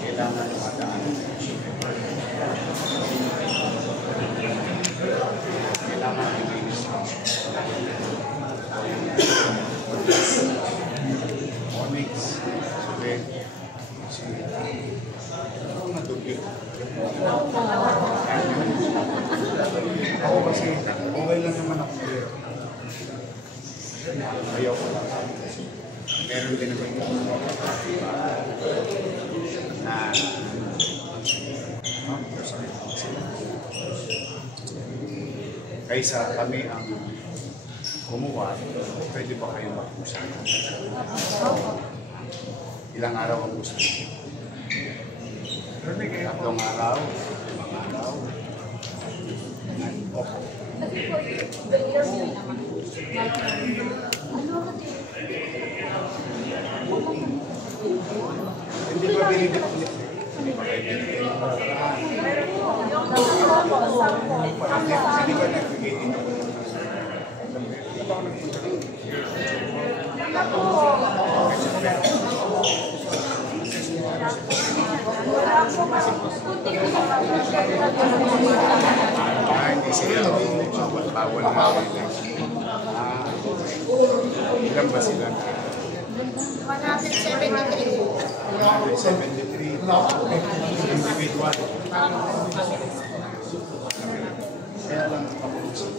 Kailangan madaan. Kailangan malinis. 4 weeks. Ako kasi, okay lang naman ako. Ayaw ko lang. Meron din naman yung kaysa kami ang kumuha, pwede ba kayo mag-usap? Ilang araw ang gusto niyo? Tatlong araw, 5 araw. Opo. Hindi ba binibigyan? Hindi ba kayo binibigyan ng paraan? Hindi ba nagbigay dito? Hindi ba ako nagpunta rin? Hindi sila bawal na ilan ba sila? 173. 173 individual. Kaya lang kapag-usap.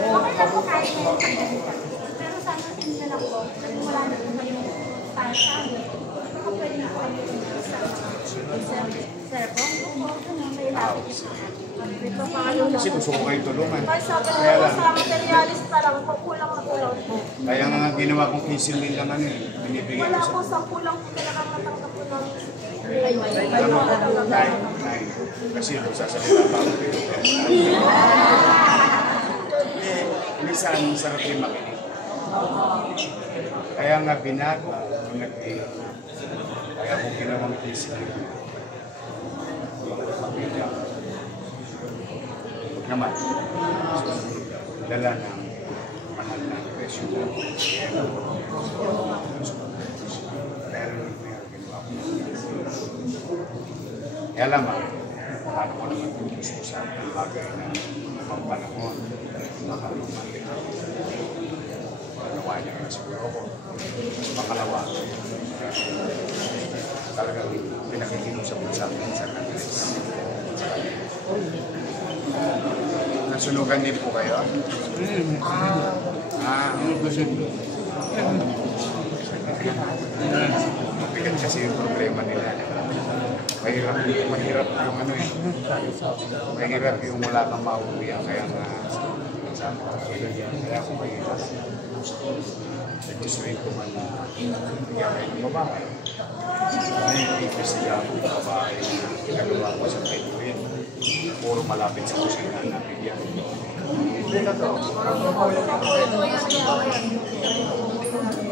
Okay lang po kahit may pagkakita. Pero sana sinila lang po, kasi wala na po kayong para sa amin. Baka pwede na po kayo sa sir po. May lapit ito. Kasi gusto ko kayo tulungan. Kasi sabi na sa materialist pa lang, kulang na kulang po. Kaya nga ginawa kong kisil din lang ano eh. Binibigay Wala ko po sa... sa kulang po talagang natanggap po ng Kasi yung sasalita pa ako pero minsan sarap din makinig. Kaya nga binago ko nag-iing. Kaya kung ginawang kisil pamilya. Huwag naman. Dala ng mahal na presyo na. Kaya lamang, paano ko naman ito gusto sa bagay na mga panahon, makalumang ito. Panawa niya na siguro ako. Makalawa, talagang pinakikiusap na sa akin sa Andres. Nasunugan din po kayo? Mabigat kasi yung problema nila. Mahirap yung ano eh. Mahirap yung wala kang mauuwihan. Kaya nga, kaya ako mahirap. Gusto rin ko man kaya kayo ng babae. Nai-ipis nila ako yung babae na pinagawa ko sa Pedroin. Puro malapit sa kusina na bigyan. Hindi na to.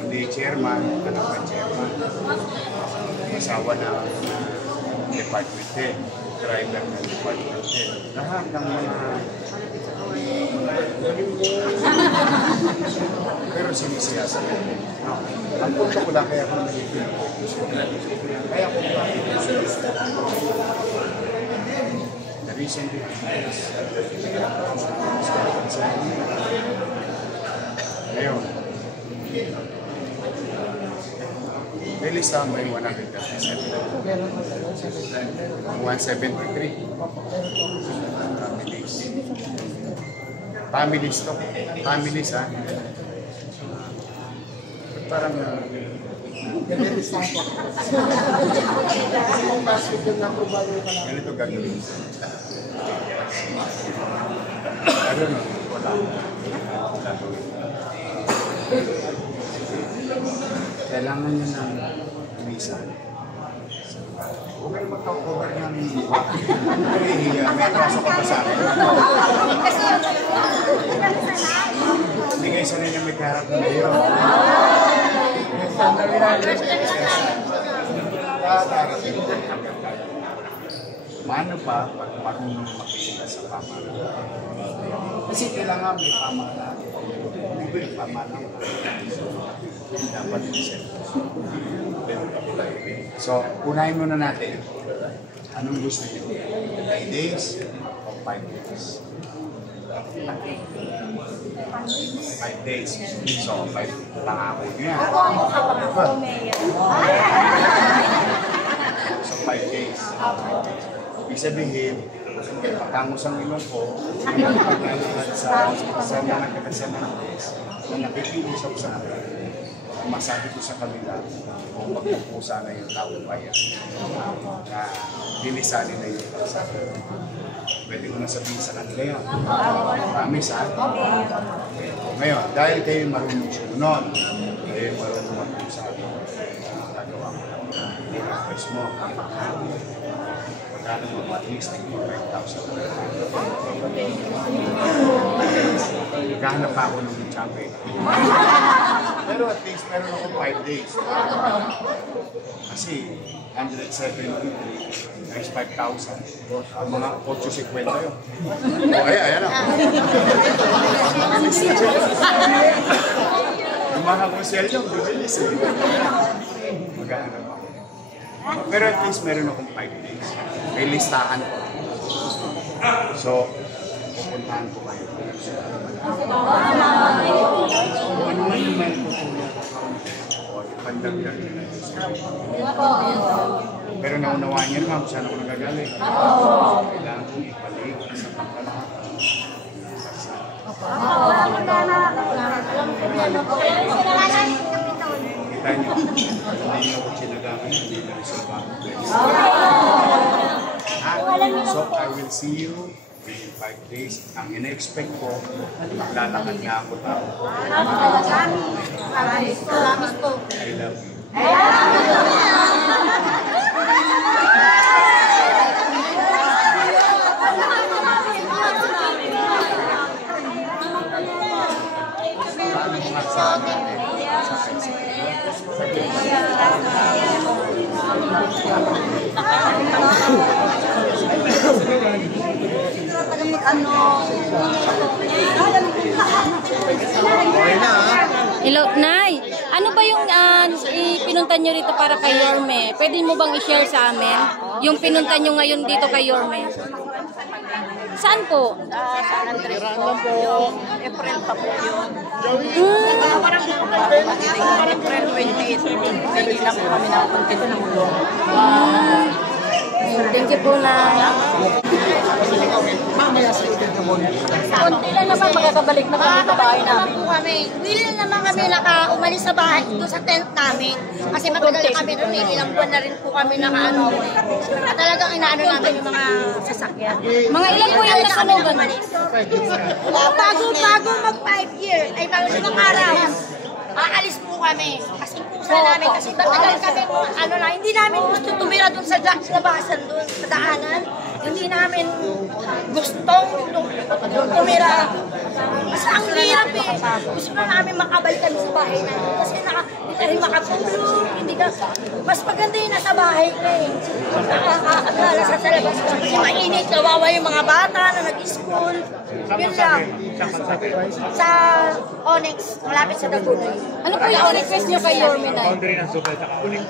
Hindi chairman, anak ka chairman. Asawa ng department head, driver ng department head. Lahat ng mga... Pero sinisiyasa ko. Ang punto ko lang kaya ako nagiging. Kaya ako bakit the recent is ngayon. May listahan ba yung 137? 173. Families to. Families ha. Parang ganito gagawin. I don't know. Wala. Kailangan nyo ng visa. Huwag kayo magka-cover ng may kaso ka pa sa akin. Hindi kayo sanay na may kaharap ng biro. Mano pa pag marunong makikita sa pamahalaan. Kasi kailangan may pamahalaan. May pamahalaan. Dapat i-set. So, unahin muna natin. Anong gusto niyo? 3 days o 5 days? 5 days. So, 5 pangako niyo yan. So, 5 days. Ibig sabihin, pagkangos ang ilong ko, sa mga nagkakasama ng days, na nakikiusap sa akin, masabi ko sa kanila kung magpupusa na yung tao bayan na bilisanin na yung kalsada. Pwede ko na sabihin sa kanila yun. Promise, ha? Ngayon, dahil kayo marunong sumunod, kayo marunong magpusa, gagawa ko lang. I-request mo. Magkano mo, at least 5,000. Naghahanap pa ako ng champion. Pero at least meron ako 5 days. Kasi 173 times 5,000. Ang mga 850 yun. O kaya, ayan ako. Yung mga kusel yung bibilis eh. Maghahanap ako. Pero at least meron akong 5 days. May listahan ko. So, pupuntahan ko kayo. Ano man yung may tutulong o ipandagdag nila. Pero naunawaan niyo naman kung saan ako nagagaling. Kailangan kong ipalik sa pangkalahat. Kita niyo, hindi na ko sinagamit, hindi na resolve. So, I will see you in 5 days. Ang ina-expect ko, maglalakad nga ako tao. I love you. Hello, Nay. Ano ba yung pinunta nyo rito para kay Yorme? Pwede mo bang i-share sa amin? Yung pinunta nyo ngayon dito kay Yorme? Saan po? San Andres po. Yung April pa po yun. April 28. Hindi lang po kami nakapuntit ng ulong. Thank you po, Nay. Kunti lang naman makakabalik na kami sa bahay namin. Willing naman kami umalis sa bahay doon sa tent namin. Kasi matagal na kami rin, ilang buwan na rin po kami nakaano. Talagang inaano namin yung mga sasakyan. Mga ilan po yung nasunugan? Bago mag 5 years, ay bago limang araw, aalis po kami. Kasi pusa namin, kasi matagal kami po, ano na, hindi namin gusto tumira doon sa labasan doon, sa daanan. Hindi namin gustong tumira. Kasi ang hirap eh. Gusto na namin makabalik kami sa bahay namin. Kasi hindi ka rin makatulog. Hindi ka, mas maganda yun nasa bahay ka eh. Nakakakagala sa labas ka. Kasi mainit, kawawa yung mga bata na nag-school. Yun lang. Sa Onyx, malapit sa Dagunoy. Ano po yung request nyo kay Yorme, Nay? Boundary ng Sugal at Onyx.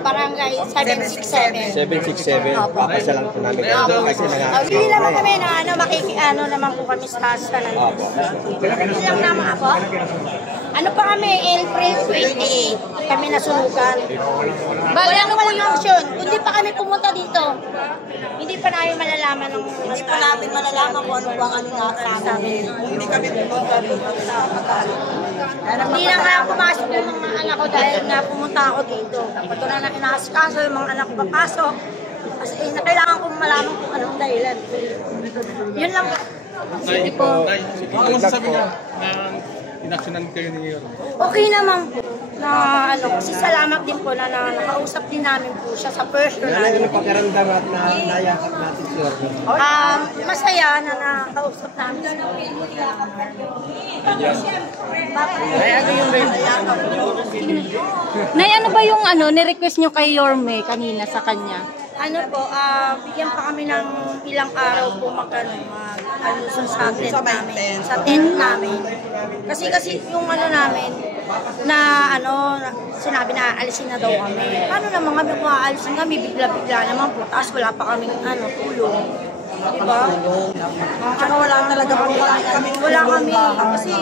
Barangay 767. 767, papasalan po namin kayo kasi Hindi naman kami na ano naman po kami sa San Andres. Hindi lang naman ako. Ano pa kami, April 28, kami nasunugan. Bali, ano po yung... Option, hindi pa kami pumunta dito. Hindi pa namin malalaman ng... Hindi pa namin malalaman kung ano bang ano sa amin. Hindi kami pumunta dito sa pag-aaral. Hindi na nga pumasok yung mga anak ko dahil nga pumunta ako dito. Kapag ko na inaasikaso yung mga anak ko papasok. Kasi kailangan kong malaman kung anong dahilan. Yun lang. Sige po. Ano masasabi niya na inaksyonan kayo ni Yorme? Okay naman po. Na ano, kasi salamat din po na nakausap din namin po siya sa personal. Ano yung pakiramdam at nayakap natin si Yorme? Masaya na nakausap namin siya. Nay, ano ba yung ni-request nyo kay Yorme kanina sa kanya? Ano po, bigyan pa kami ng ilang araw po mag alusun sa tent namin. Sa tent namin. Kasi yung ano namin, na sinabi na alisin na daw kami. Paano naman kami kung aalisin kami, bigla-bigla naman po, tapos wala pa kaming tulong. Diba? Tsaka wala talaga po kami. Wala kami, kasi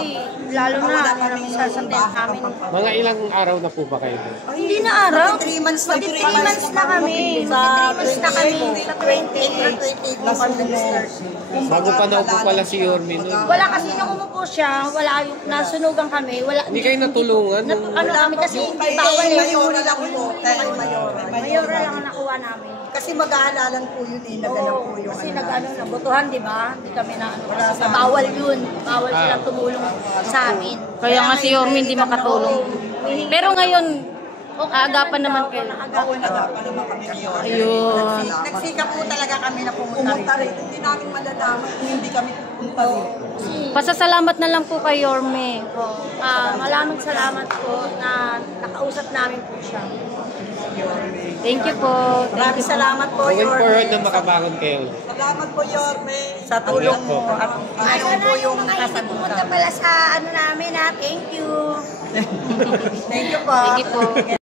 lalo na sa tent namin. Mga ilang araw na po ba kayo? Hindi na araw. 3 months na. 3 months na kami. 3 months na kami sa 28 na kami nag-start. Bago pa na po pala si Yorme nun. Wala kasi nung umupo siya, wala yung nasunugan kami, wala. Hindi kayo natulungan? Ano kami kasi hindi bawal eh. Mayora lang po. Mayora lang ang nakuha namin. Kasi mag-aalalan po yun eh. Nagalang po yung Kasi nabutuhan, di ba? Hindi kami na bawal yun. Bawal silang tumulong sa amin. Kaya nga si Yorme hindi makatulong. Pero ngayon, aagapan naman kayo. Nagapan naman kami ni Yorme. Ayun. Nagsikap po talaga kami na pumunta rin. Hindi namin malalaman kung hindi kami pupunta rin. Pasasalamat na lang po kay Yorme. Maraming salamat po na nakausap namin po siya. Thank you po. Maraming salamat po, Going forward Yorme. na makabangon kayo. Salamat po, Yorme. Sa tulong mo at ano po yung Pumunta kasagutan. pala sa namin ha. Thank you. Thank you po. Thank you po.